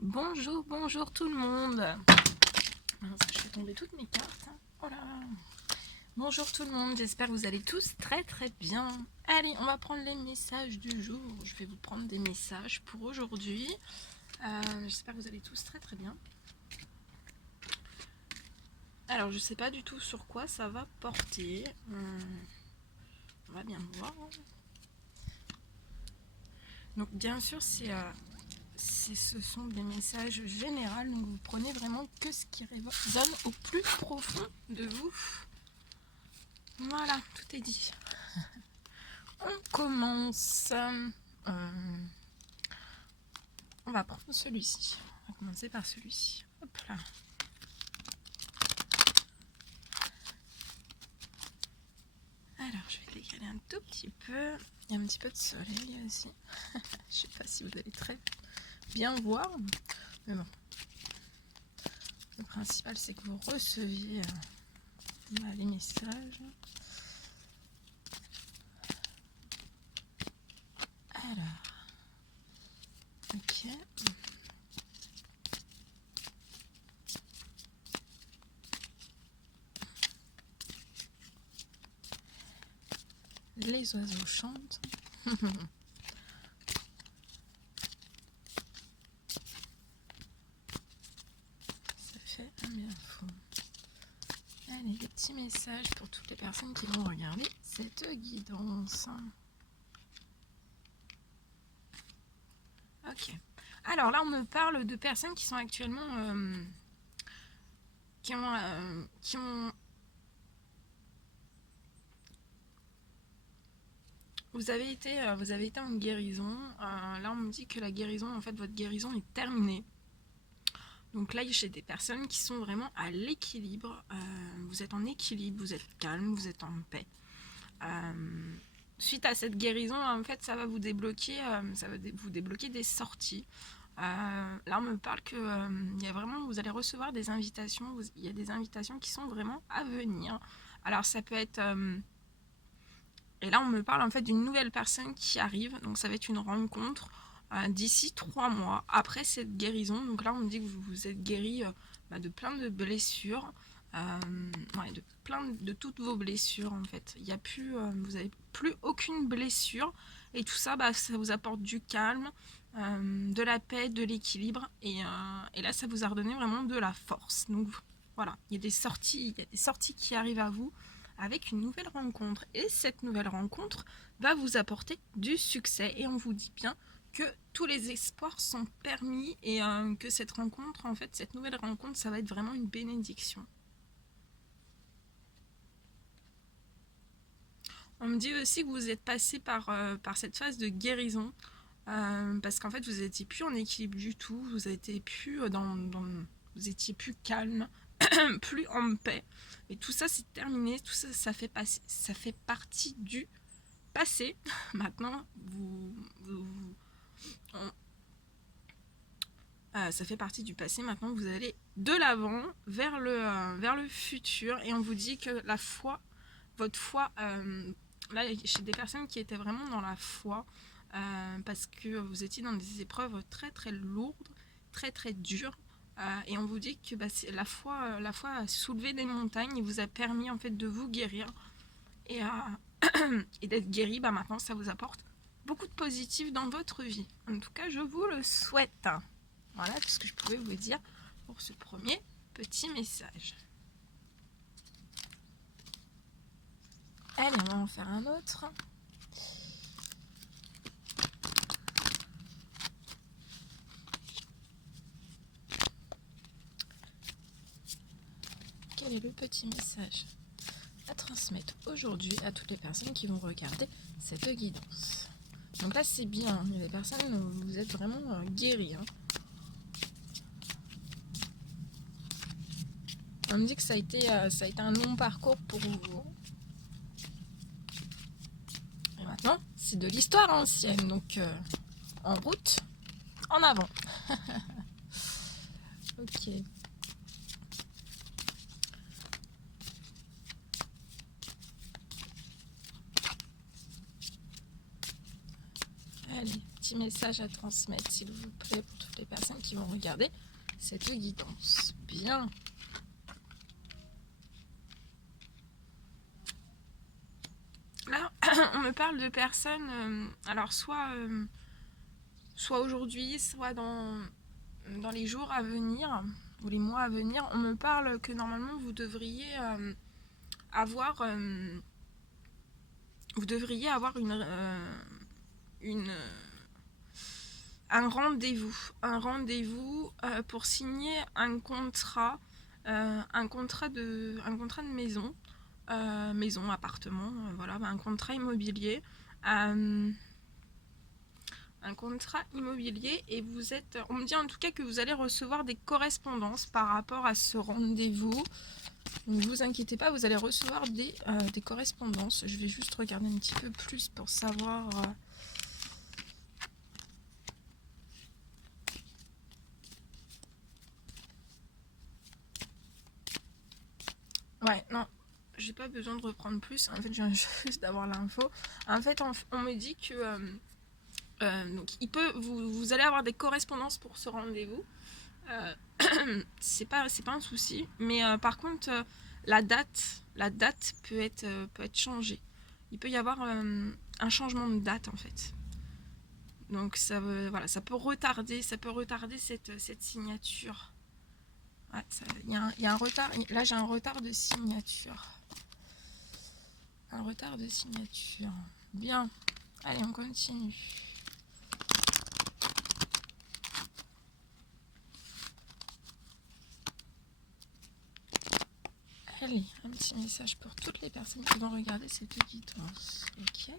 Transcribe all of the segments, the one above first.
Bonjour, bonjour tout le monde. Mince, je fais tomber toutes mes cartes. Oh là. Bonjour tout le monde, j'espère que vous allez tous très très bien. Allez, on va prendre les messages du jour. Je vais vous prendre des messages pour aujourd'hui. J'espère que vous allez tous très très bien. Alors, je sais pas du tout sur quoi ça va porter. On va bien voir. Donc, bien sûr, ce sont des messages généraux. Donc, vous prenez vraiment que ce qui résonne au plus profond de vous. Voilà, tout est dit. On commence. On va prendre celui-ci. On va commencer par celui-ci. Hop là. Alors, je vais décaler un tout petit peu. Il y a un petit peu de soleil aussi. Je sais pas si vous allez très bien voir. Mais bon. Le principal, c'est que vous receviez les messages. Alors. Ok. Les oiseaux chantent. Ça fait un bien fou. Allez, des petits messages pour toutes les personnes qui vont regarder cette guidance. Ok. Alors là, on me parle de personnes qui sont actuellement... qui ont... Vous avez été en guérison. Là, on me dit que la guérison, en fait, votre guérison est terminée. Donc là, j'ai des personnes qui sont vraiment à l'équilibre. Vous êtes en équilibre, vous êtes calme, vous êtes en paix. Suite à cette guérison, en fait, ça va vous débloquer, vous débloquer des sorties. Là, on me parle que y a vraiment, vous allez recevoir des invitations. Il y a des invitations qui sont vraiment à venir. Alors, ça peut être... et là, on me parle en fait d'une nouvelle personne qui arrive. Donc, ça va être une rencontre d'ici 3 mois après cette guérison. Donc là, on me dit que vous vous êtes guéri de plein de blessures. De toutes vos blessures en fait. Il y a plus, vous n'avez plus aucune blessure. Et tout ça, ça vous apporte du calme, de la paix, de l'équilibre. Et là, ça vous a redonné vraiment de la force. Donc voilà, il y a des sorties qui arrivent à vous avec une nouvelle rencontre. Et cette nouvelle rencontre va vous apporter du succès. Et on vous dit bien que tous les espoirs sont permis et que cette rencontre, en fait, cette nouvelle rencontre, ça va être vraiment une bénédiction. On me dit aussi que vous êtes passé par cette phase de guérison. Parce qu'en fait, vous n'étiez plus en équilibre du tout. Vous étiez plus vous étiez plus calme, plus en paix. Et tout ça, c'est terminé. Tout ça, ça fait partie du passé. Maintenant, ça fait partie du passé. Maintenant, vous allez de l'avant vers le futur. Et on vous dit que la foi, votre foi, là, chez des personnes qui étaient vraiment dans la foi, parce que vous étiez dans des épreuves très très lourdes, très très dures. Et on vous dit que la foi a soulevé des montagnes et vous a permis en fait de vous guérir. Et, et d'être guéri, maintenant ça vous apporte beaucoup de positif dans votre vie. En tout cas, je vous le souhaite. Voilà tout ce que je pouvais vous dire pour ce premier petit message. Allez, on va en faire un autre. Quel est le petit message à transmettre aujourd'hui à toutes les personnes qui vont regarder cette guidance? Donc là, c'est bien. Il y a des personnes où vous êtes vraiment guéris. On me dit que ça a été un long parcours pour vous. Et maintenant, c'est de l'histoire ancienne. Donc, en route, en avant. Ok. Allez, petit petit message à transmettre, s'il vous plaît, pour toutes les personnes qui vont regarder cette guidance. Bien. Là, on me parle de personnes, alors soit aujourd'hui, soit dans les jours à venir, ou les mois à venir, on me parle que normalement vous devriez avoir une un rendez-vous pour signer un contrat de maison, appartement, voilà, un contrat immobilier, et on me dit en tout cas que vous allez recevoir des correspondances par rapport à ce rendez-vous. Ne vous inquiétez pas, vous allez recevoir des correspondances. Je vais juste regarder un petit peu plus pour savoir. Ouais, non, j'ai pas besoin de reprendre plus. En fait, je viens juste d'avoir l'info. En fait, on me dit que donc vous allez avoir des correspondances pour ce rendez-vous. C'est pas un souci, mais par contre la date peut être changée. Il peut y avoir un changement de date en fait. Donc ça peut retarder cette signature. Ouais, il y a un retard. Là j'ai un retard de signature. Bien. Allez, on continue. Allez, un petit message pour toutes les personnes qui vont regarder cette guidance. Ok.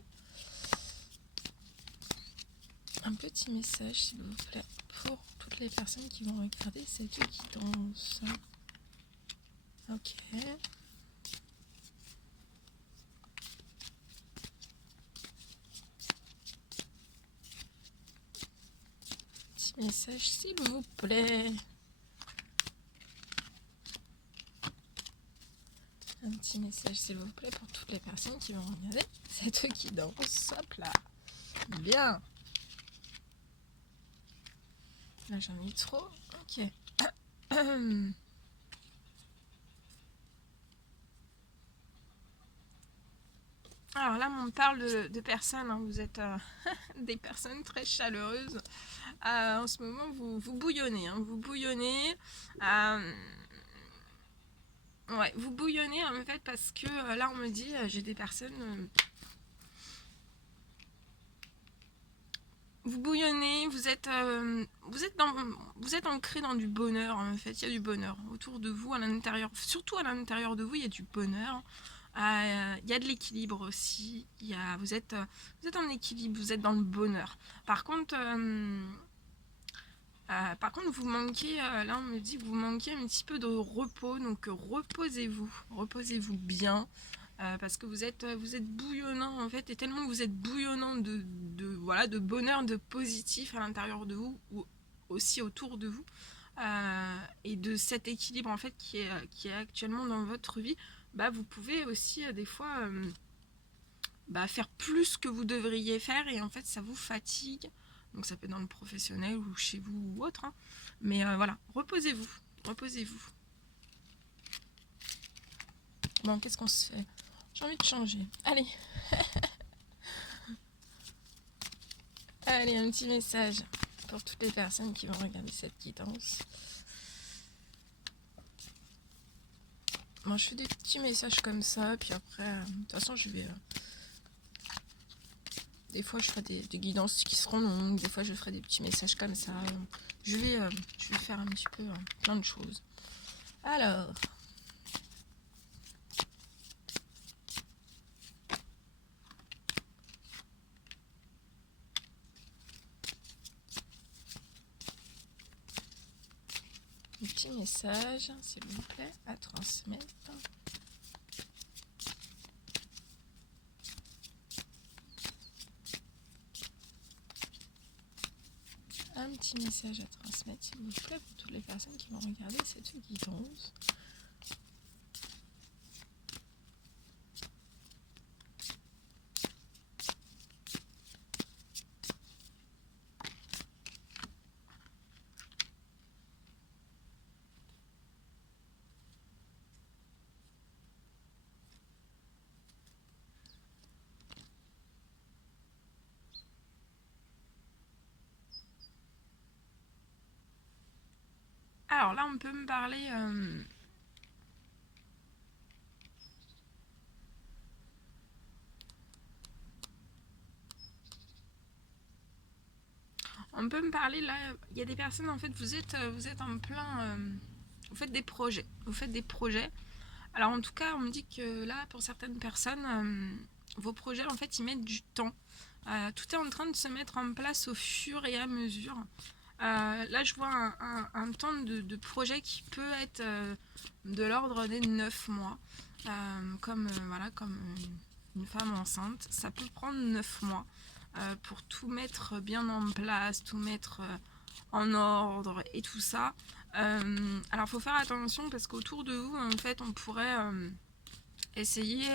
Un petit message, s'il vous plaît, pour toutes les personnes qui vont regarder cette guidance. Ok. Petit message, s'il vous plaît. Un petit message, s'il vous plaît, pour toutes les personnes qui vont regarder cette guidance. Hop là. Bien. Là, j'en ai trop. Ok. Alors là, on parle de personnes. Hein. Vous êtes des personnes très chaleureuses. En ce moment, vous bouillonnez. Hein. Vous bouillonnez. Ouais, vous bouillonnez en fait parce que là, on me dit, j'ai des personnes... vous bouillonnez, vous êtes ancré dans du bonheur en fait. Il y a du bonheur autour de vous, à l'intérieur, surtout à l'intérieur de vous, il y a du bonheur. Il y a de l'équilibre aussi. Vous êtes en équilibre, vous êtes dans le bonheur. Par contre, vous manquez, là on me dit que vous manquez un petit peu de repos, donc reposez-vous bien. Parce que vous êtes bouillonnant en fait, et tellement vous êtes bouillonnant de bonheur, de positif à l'intérieur de vous ou aussi autour de vous, et de cet équilibre en fait qui est actuellement dans votre vie. Vous pouvez aussi des fois faire plus que vous devriez faire, et en fait ça vous fatigue. Donc ça peut être dans le professionnel ou chez vous ou autre, hein. Mais voilà, reposez-vous. Bon, qu'est-ce qu'on se fait? J'ai envie de changer. Allez. Allez, un petit message pour toutes les personnes qui vont regarder cette guidance. Bon, je fais des petits messages comme ça, puis après, de toute façon, je vais... des fois, je ferai des guidances qui seront longues, des fois, je ferai des petits messages comme ça. Je vais faire un petit peu plein de choses. Alors... un petit message, s'il vous plaît, à transmettre. Un petit message à transmettre, s'il vous plaît, pour toutes les personnes qui vont regarder cette guidance. Alors là, on peut me parler... On peut me parler là, il y a des personnes en fait, vous êtes en plein, vous faites des projets. Alors en tout cas, on me dit que là, pour certaines personnes, vos projets en fait, ils mettent du temps. Tout est en train de se mettre en place au fur et à mesure. Là, je vois un temps de projet qui peut être de l'ordre des 9 mois. Comme une femme enceinte, ça peut prendre 9 mois pour tout mettre bien en place, tout mettre en ordre et tout ça. Alors, il faut faire attention parce qu'autour de vous, en fait, on pourrait essayer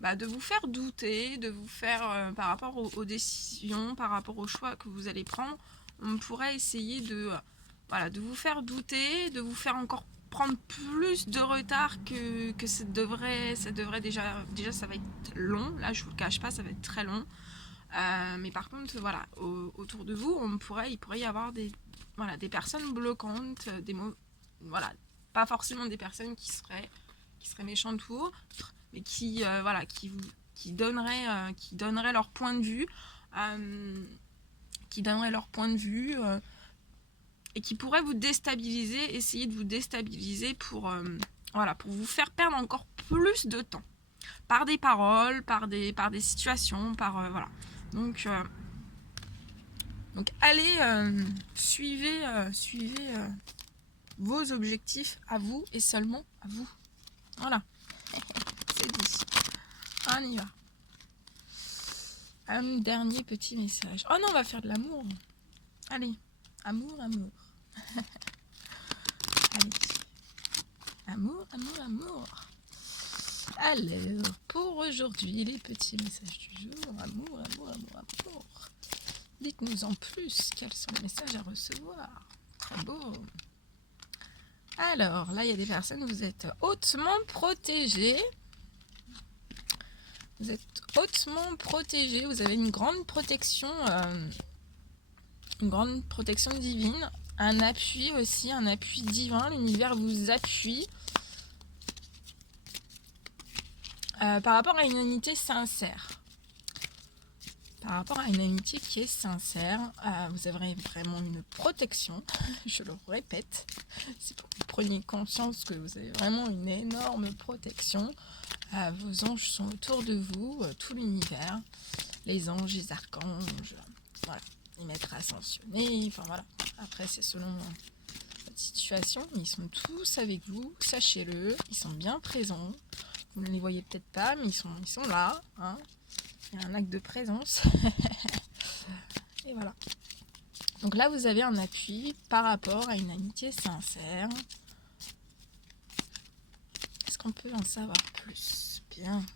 de vous faire douter, de vous faire, par rapport aux décisions, par rapport aux choix que vous allez prendre, on pourrait essayer de vous faire douter, de vous faire encore prendre plus de retard que ça devrait déjà ça va être long, là je vous le cache pas, ça va être très long. Mais par contre, autour de vous, il pourrait y avoir des personnes bloquantes, des mots, pas forcément des personnes qui seraient méchantes ou autres, mais qui donneraient leur point de vue, et qui pourraient vous déstabiliser, essayer de vous déstabiliser pour vous faire perdre encore plus de temps par des paroles, par des situations, Donc allez, suivez vos objectifs à vous et seulement à vous. Voilà, c'est dit. On y va. Un dernier petit message. Oh non, on va faire de l'amour. Allez, amour. Allez. Amour. Alors, pour aujourd'hui, les petits messages du jour. Amour. Dites-nous en plus quels sont les messages à recevoir. Très beau. Alors, là, il y a des personnes, vous êtes hautement protégés. Vous avez une grande protection divine. Un appui aussi, un appui divin. L'univers vous appuie par rapport à une amitié sincère. Par rapport à une amitié qui est sincère, vous avez vraiment une protection, je le répète, c'est pour que vous preniez conscience que vous avez vraiment une énorme protection. Vos anges sont autour de vous, tout l'univers, les anges, les archanges, les maîtres ascensionnés, après c'est selon votre situation, mais ils sont tous avec vous, sachez-le, ils sont bien présents, vous ne les voyez peut-être pas, mais ils sont là, hein. Il y a un acte de présence. Et voilà. Donc là, vous avez un appui par rapport à une amitié sincère. Est-ce qu'on peut en savoir plus? Bien.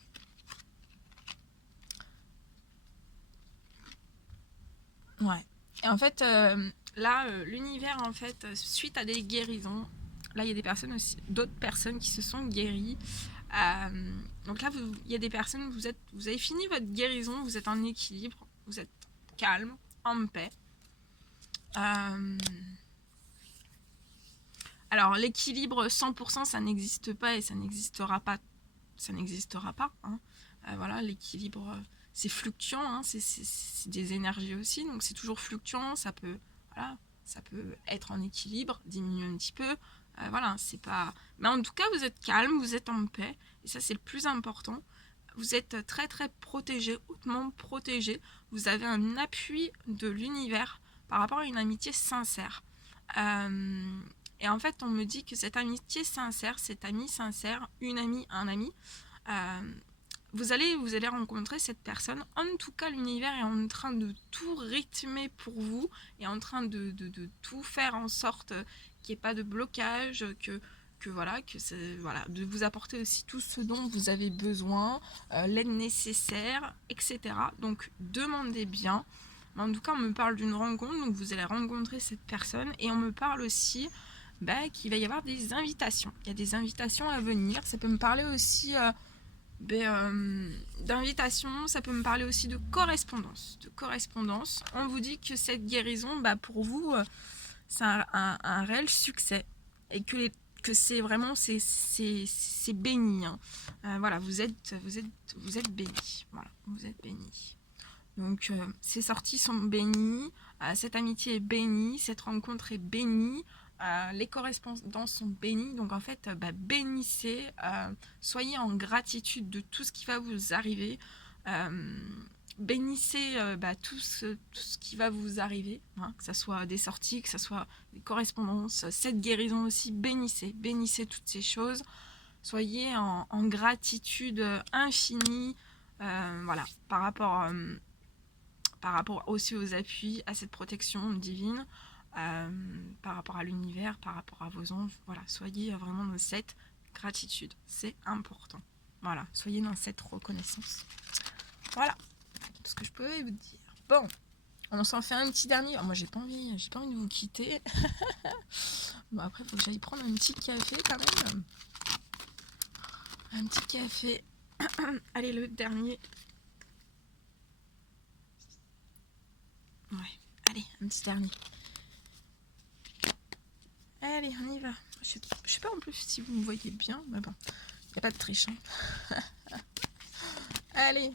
Ouais. Et en fait, l'univers, en fait, suite à des guérisons, là, il y a des personnes aussi, d'autres personnes qui se sont guéries. Donc là, il y a des personnes, vous avez fini votre guérison, vous êtes en équilibre, vous êtes calme, en paix. Alors l'équilibre 100%, ça n'existe pas et ça n'existera pas. Hein. L'équilibre, c'est fluctuant, hein, c'est des énergies aussi, donc c'est toujours fluctuant, ça peut être en équilibre, diminuer un petit peu. C'est pas. Mais en tout cas, vous êtes calme, vous êtes en paix, et ça c'est le plus important. Vous êtes très très protégé, hautement protégé. Vous avez un appui de l'univers par rapport à une amitié sincère. Et en fait, on me dit que cette amitié sincère, cet ami sincère, une amie, un ami, vous allez rencontrer cette personne. En tout cas, l'univers est en train de tout rythmer pour vous, et en train de tout faire en sorte qu'il n'y ait pas de blocage, de vous apporter aussi tout ce dont vous avez besoin, l'aide nécessaire, etc. Donc demandez bien. Mais en tout cas, on me parle d'une rencontre, donc vous allez rencontrer cette personne, et on me parle aussi qu'il va y avoir des invitations. Il y a des invitations à venir. Ça peut me parler aussi d'invitation, ça peut me parler aussi de correspondance. On vous dit que cette guérison, pour vous, c'est un réel succès et que c'est vraiment c'est béni. Hein. Voilà, vous êtes béni. Voilà, vous êtes béni. Donc ces sorties sont bénies, cette amitié est bénie, cette rencontre est bénie, les correspondances sont bénies. Donc en fait, bénissez, soyez en gratitude de tout ce qui va vous arriver. Bénissez tout ce qui va vous arriver, hein, que ce soit des sorties, que ce soit des correspondances, cette guérison aussi, bénissez toutes ces choses. Soyez en gratitude infinie, voilà, par rapport aussi aux appuis, à cette protection divine, par rapport à l'univers, par rapport à vos anges. Voilà, soyez vraiment dans cette gratitude, c'est important. Voilà, soyez dans cette reconnaissance. Voilà, tout ce que je peux vous dire. Bon, on s'en fait un petit dernier. Oh, moi, j'ai pas envie de vous quitter. Bon, après, il faut que j'aille prendre un petit café quand même. Un petit café. Allez, le dernier. Ouais, allez, un petit dernier. Allez, on y va. Je sais pas en plus si vous me voyez bien, mais bon, il n'y a pas de triche. Hein. Allez,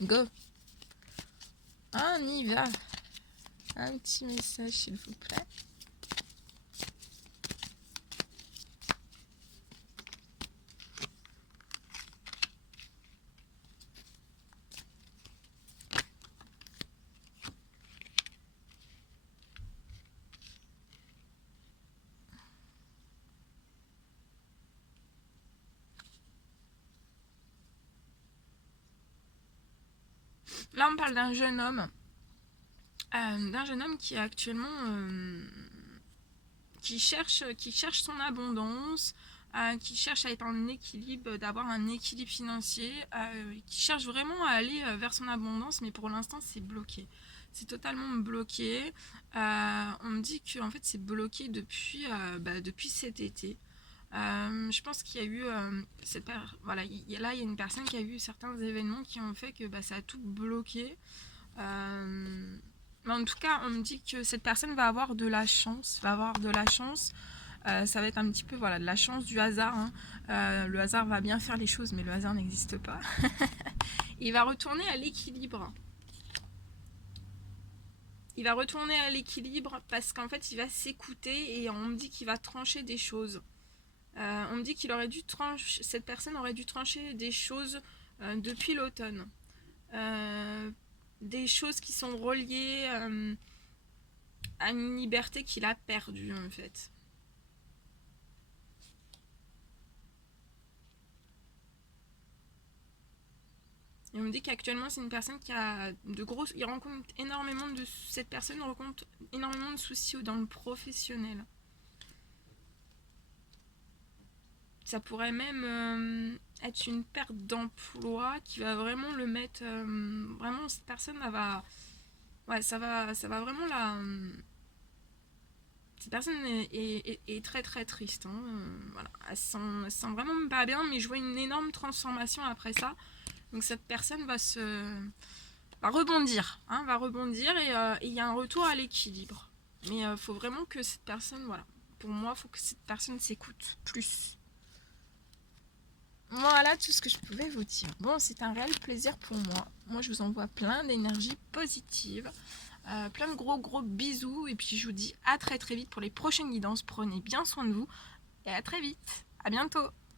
go. On y va. Un petit message, s'il vous plaît. Là, on parle d'un jeune homme. Qui est actuellement qui cherche son abondance, qui cherche à être en équilibre, d'avoir un équilibre financier, qui cherche vraiment à aller vers son abondance, mais pour l'instant c'est bloqué. C'est totalement bloqué. On me dit que en fait c'est bloqué depuis cet été. Je pense qu'il y a eu voilà, il y a une personne qui a eu certains événements qui ont fait que ça a tout bloqué. Mais en tout cas, on me dit que cette personne va avoir de la chance. Ça va être un petit peu voilà, de la chance, du hasard. Hein. Le hasard va bien faire les choses, mais le hasard n'existe pas. Il va retourner à l'équilibre. Il va retourner à l'équilibre parce qu'en fait, il va s'écouter et on me dit qu'il va trancher des choses. On me dit qu'il aurait dû cette personne aurait dû trancher des choses depuis l'automne. Des choses qui sont reliées à une liberté qu'il a perdue en fait. Et on me dit qu'actuellement c'est une personne qui a de grosses... Cette personne rencontre énormément de soucis dans le professionnel. Ça pourrait même être une perte d'emploi qui va vraiment le mettre... vraiment cette personne va... Ouais, ça va vraiment la... Cette personne est très très triste. Hein. Voilà. Elle se sent vraiment pas bien, mais je vois une énorme transformation après ça. Donc cette personne va rebondir. Hein, et il y a un retour à l'équilibre. Mais il faut vraiment que cette personne, voilà, pour moi, il faut que cette personne s'écoute plus. Voilà tout ce que je pouvais vous dire. Bon, c'est un réel plaisir pour moi. Moi, je vous envoie plein d'énergie positive. Plein de gros bisous. Et puis, je vous dis à très vite pour les prochaines guidances. Prenez bien soin de vous. Et à très vite. À bientôt.